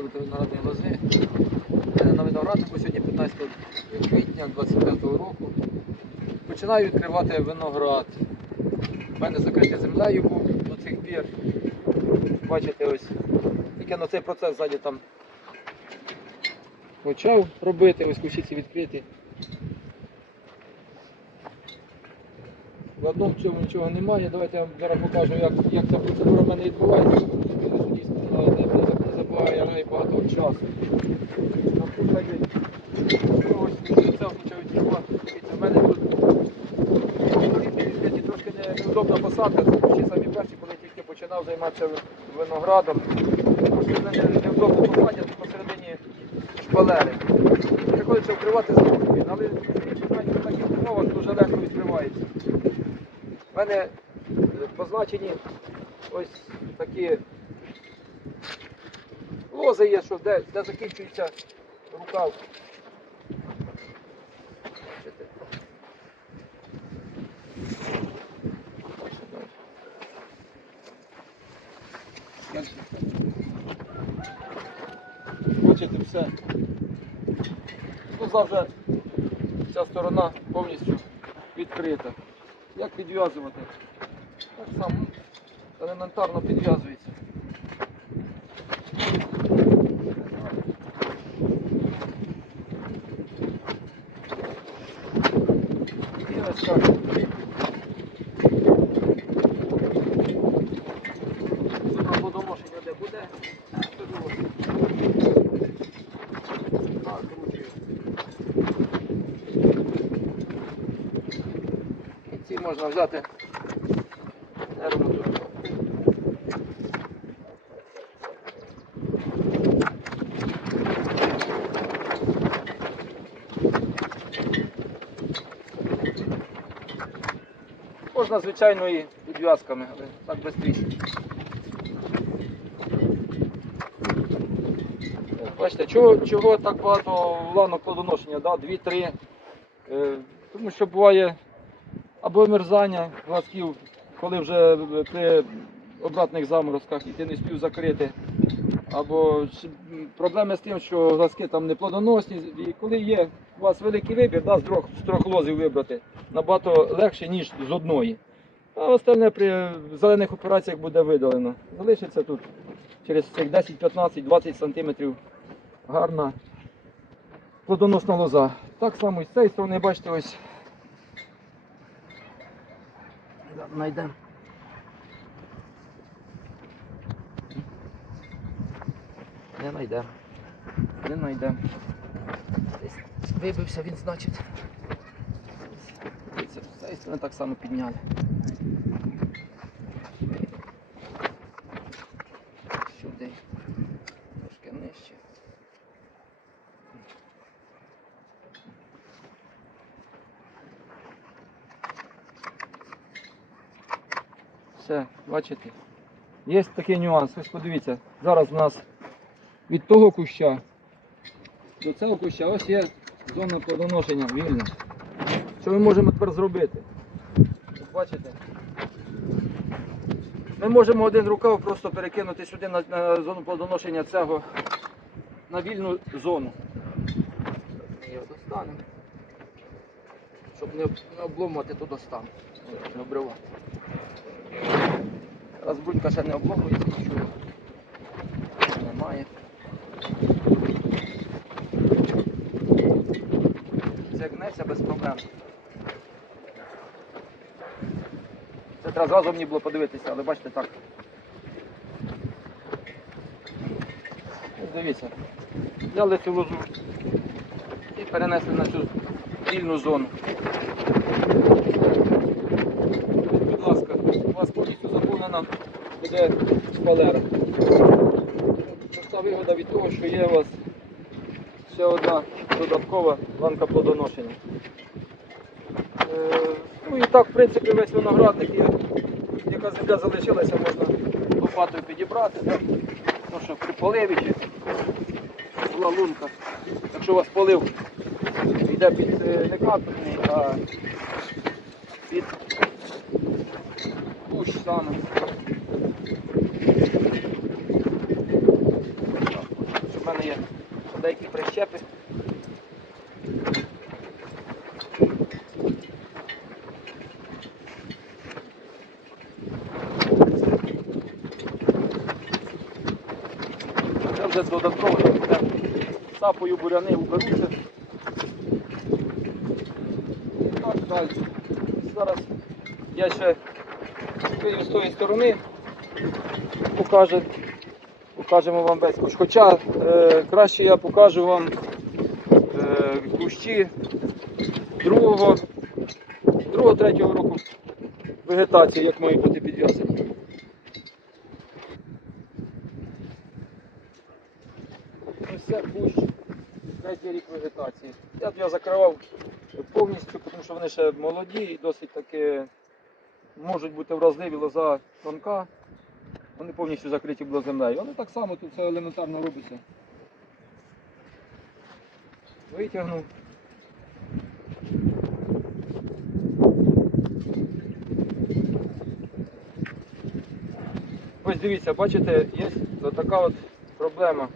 ставити виноградні лози. У мене на винограднику сьогодні 15 квітня 25 року. Починаю відкривати виноград. У мене закрита землею був до цих пір. Бачите, ось тільки на цей процес ззаді там почав робити, ось кущі ці відкриті. В одному цьому нічого немає. Давайте я вам зараз покажу, як, як ця процедура в мене відбувається. Щоб Дійсно не, не, не забуває багато часу. Це. В мене тут трошки не- неудобна посадка. Кущі самі перші, коли тільки починав займатися виноградом. Трошки мене неудобно посадять посередині шпалери. Приходиться вкривати знову, але в таких умовах дуже легко відкривається. У мене позначені ось такі лози є, що де, де закінчується рукав. Бачите? Все. Тут завжди ця сторона повністю відкрита. Як підв'язувати? Так само елементарно підв'язується. І ось так. Сюди водоношення де буде, сюди ось. Так, кручую. І ці можна взяти не. Можна, звичайно, і підв'язками, але так швидше. Бачите, чого, чого так багато ланок плодоношення, да? дві-три. Е, тому що буває або вимерзання глазків, коли вже при обратних заморозках і ти не спів закрити. Або проблеми з тим, що глазки там не плодоносні. І коли є у вас великий вибір, да, з трьох, з трьох лозів вибрати, набагато легше, ніж з одної. А остальне при зелених операціях буде видалено. Залишиться тут через цих 10, 15, 20 сантиметрів гарна плодоносна лоза. Так само і з цієї сторони, бачите, ось. Найдемо. Не знайдемо. Не знайдемо. Вибився він, значить. З цієї сторони так само підняли. Сюди. Трошки нижче. Все, бачите? Є такий нюанс. Ось подивіться, зараз у нас від того куща до цього куща ось є зона плодоношення вільна. Що ми можемо тепер зробити? Бачите? Ми можемо один рукав просто перекинути сюди на, на зону плодоношення цього на вільну зону. Ми його достанемо. Щоб не, не обломувати, то достану. Не обривати. Раз брунька ще не обломується, нічого. Немає. Це без проблем. Це треба зразу мені було подивитися, але бачите так. Дивіться. Взяли цю лозу і перенесли на цю вільну зону. У вас повністю заповнена буде шпалера. Це вигода від того, що є у вас ще одна додаткова ланка плодоношення. Е, ну і так, в принципі, весь виноградник. Яка земля залишилася, можна лопатою підібрати. Так? Ну що, при поливі була лунка. Якщо у вас полив йде під е, не а під кущ саме. Так, мене є деякі прищепи. Це вже додатково буде сапою буряни уберуться. Так далі. Зараз я ще тої сторони, покаже, покажемо вам весь кущ. Хоча е, краще я покажу вам е, кущі другого, другого, третього року вегетації, як мають бути підв'язані. Ось це кущ, третій рік вегетації. Я б його закривав повністю, тому що вони ще молоді і досить таки можуть бути вразливі лоза тонка. Вони повністю закриті були землею. Вони так само тут все елементарно робиться. Витягнув. Ось дивіться, бачите, є така от проблема.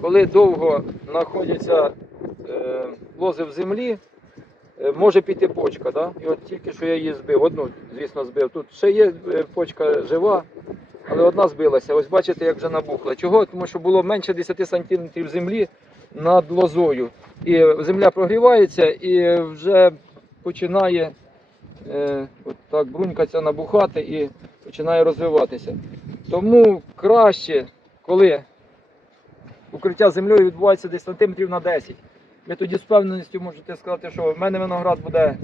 Коли довго знаходяться е, лози в землі, може піти почка. Да? І от тільки що я її збив, одну, звісно, збив. Тут ще є е, почка жива, але одна збилася. Ось бачите, як вже набухла. Чого? Тому що було менше 10 сантиметрів землі над лозою. І земля прогрівається і вже починає е, от так брунькатися, набухати і починає розвиватися. Тому краще, коли укриття землею відбувається десь сантиметрів на 10. Ви тоді з впевненістю можете сказати, що в мене виноград буде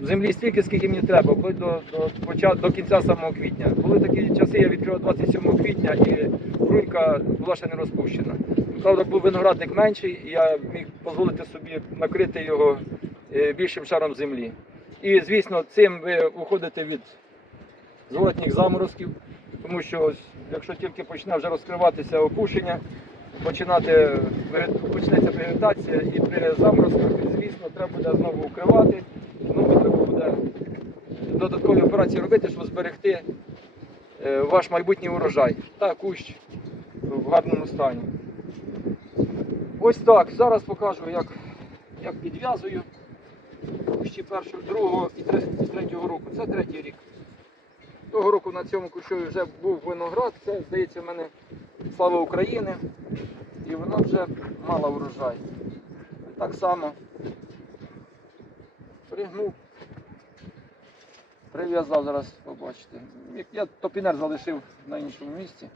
в землі стільки, скільки мені треба, вплоть до, до, до кінця самого квітня. Були такі часи, я відкрив 27 квітня і брунька була ще не розпущена. Правда, був виноградник менший, і я міг дозволити собі накрити його е, більшим шаром землі. І, звісно, цим ви уходите від золотних заморозків, тому що якщо тільки почне вже розкриватися опушення, починати почнеться вегетація і при заморозках, звісно, треба буде знову укривати, знову треба буде додаткові операції робити, щоб зберегти е, ваш майбутній урожай та кущ в гарному стані. Ось так. Зараз покажу, як, як підв'язую кущі першого, другого і тре- і третього року. Це третій рік. Того року на цьому кущові вже був виноград, це, здається, в мене слава України. І вона вже мала урожай. Так само пригнув, прив'язав, зараз побачите. Я топінер залишив на іншому місці.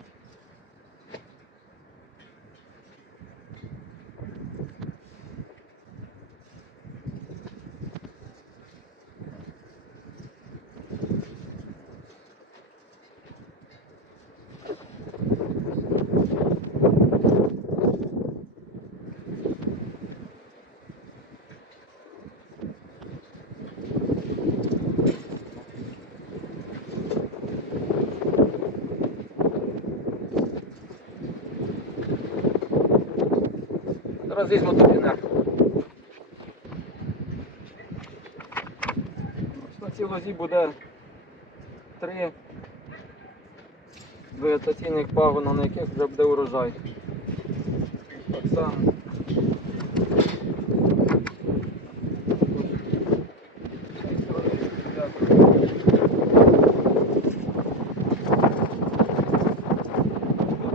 Зараз візьму топінер. На цій лозі буде три вегетаційних пагона, на яких вже буде урожай. Так само.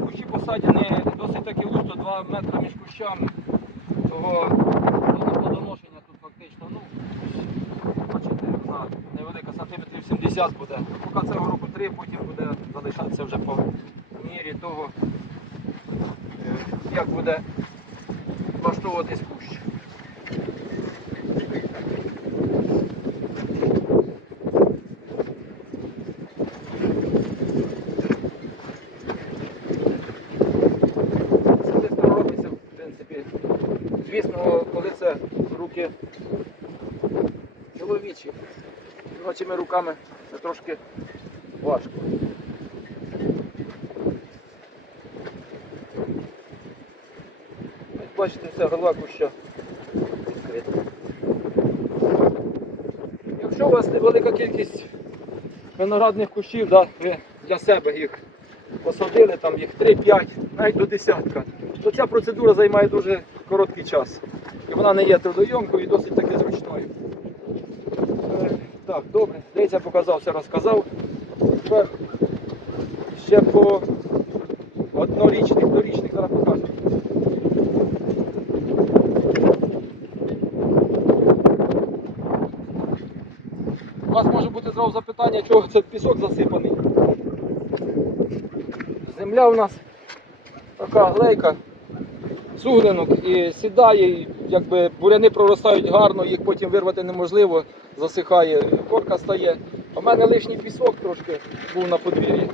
Кущі посадені досить таки густо, 2 метри між кущами. 60 буде. Поки цього року три потім буде залишатися вже по мірі того, е, як буде влаштовуватись кущ. Це буде споротися, в принципі, Звісно, коли це руки чоловічі, робочими руками трошки важко. Ось Бачите, це голова куща відкрита. Якщо у вас невелика кількість виноградних кущів, да, ви для себе їх посадили, там їх 3-5, навіть до десятка. то ця процедура займає дуже короткий час. І вона не є трудойомкою і досить таки зручною. Так, добре, здається, показав, все розказав. Тепер ще по однорічних, дорічних зараз покажу. У вас може бути зразу запитання, чого це пісок засипаний. Земля у нас така глейка, суглинок і сідає, і якби буряни проростають гарно, їх потім вирвати неможливо, засихає, корка стає. В мене лишній пісок трошки був на подвір'ї.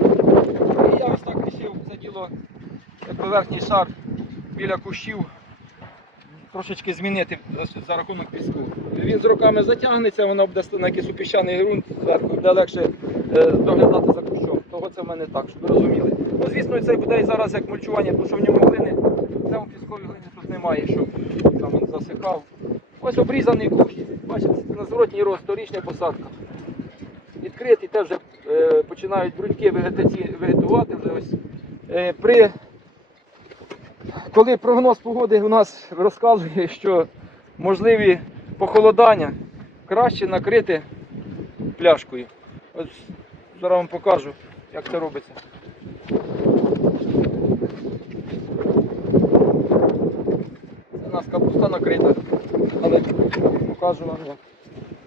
І я ось так вирішив це діло, якби верхній шар біля кущів трошечки змінити за- рахунок піску. Він з роками затягнеться, воно буде на якийсь піщаний ґрунт буде легше е, доглядати за кущом. Того це в мене так, щоб ви розуміли. Ну, звісно, це буде і зараз як мульчування, тому що в ньому глини, в цьому пісковій глини тут немає, щоб там. Ось обрізаний кущ, бачите, на зворотній рост, торічня посадка. Відкриті теж вже е, починають вегетаці, вегетувати вже ось. Е, при коли прогноз погоди у нас розказує, що можливі похолодання, краще накрити пляшкою. Ось зараз вам покажу, як це робиться. Це у нас капуста накрита, але покажу вам як.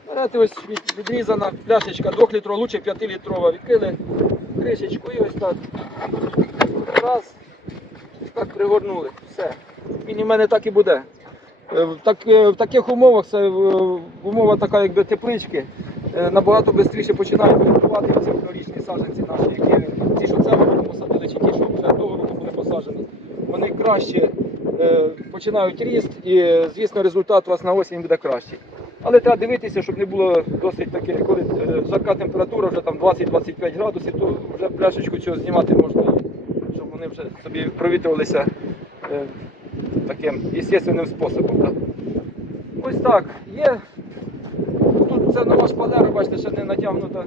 Берете ось відрізана пляшечка 2 літрова, лучше 5 літрова. Відкрили кришечку і ось так. Раз. Так пригорнули. Все. Він у мене так і буде. Е, В, так, е, в таких умовах, це е, умова така, якби теплички, набагато швидше починають виготувати ці однорічні саджанці наші, які ті, що цього року посадили, чи ті, що вже того року були посаджені. Вони краще починають ріст і, е, звісно, результат у вас на осінь буде кращий. Але треба дивитися, щоб не було досить таке, коли е, жарка температура, вже там 20-25 градусів, то вже пляшечку цього знімати можна, щоб вони вже собі провітрювалися е, таким естественним способом. Да. Ось так. Є. Тут це нова шпалера, бачите, ще не натягнута.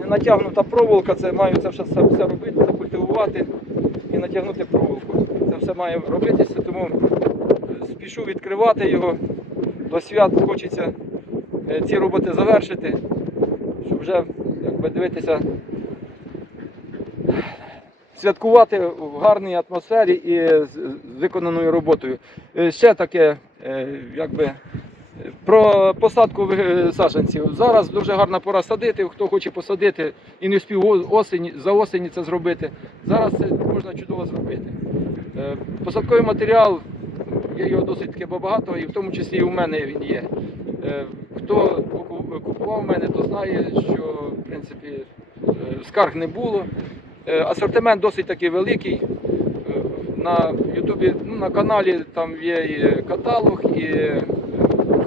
Не натягнута проволока, це маю це все, все робити, закультивувати і натягнути проволоку. Все має робитися, тому е, спішу відкривати його. До свят хочеться е, ці роботи завершити, щоб вже якби, дивитися, святкувати в гарній атмосфері і з виконаною роботою. Е, Ще таке, якби. Про посадку саджанців. Зараз дуже гарна пора садити. Хто хоче посадити і не встиг о- осені, за осені це зробити. Зараз це можна чудово зробити. Е, Посадковий матеріал, є його досить таки багато, і в тому числі і у мене він є. Е, Хто купував мене, то знає, що в принципі е, скарг не було. Асортимент досить таки великий. На Ютубі, ну, на каналі там є і каталог, і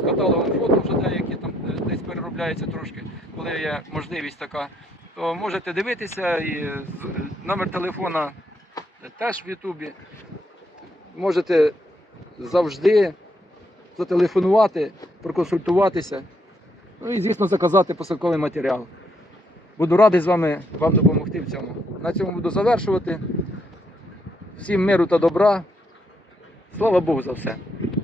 е, каталогом фото вже деякі там е, десь переробляються трошки, коли є можливість така. То можете дивитися і номер телефона теж в Ютубі. Можете завжди зателефонувати, проконсультуватися. Ну і, звісно, заказати посадковий матеріал. Буду радий з вами вам допомогти в цьому. На цьому буду завершувати. Всім миру та добра. Слава Богу за все.